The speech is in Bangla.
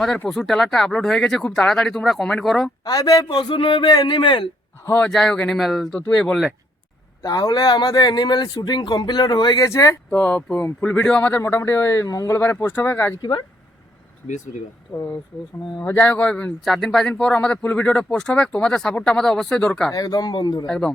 আমাদের পশুর ট্রেলারটা আপলোড হয়ে গেছে, খুব তাড়াতাড়ি তোমরা কমেন্ট করো। আবে পশু নইবে অ্যানিমেল। যাই হোক অ্যানিমেল তো তুই বললে। তাহলে আমাদের অ্যানিমেল শুটিং কমপ্লিট হয়ে গেছে। তো ফুল ভিডিও আমাদের মোটামুটি ওই মঙ্গলবারে পোস্ট হবে। আজ কি বার? বৃহস্পতিবার। তো যাই হোক 4 দিন 5 দিন পর আমাদের ফুল ভিডিওটা পোস্ট হবে। তোমাদের সাপোর্টটা আমাদের অবশ্যই দরকার। একদম বন্ধুরা, একদম।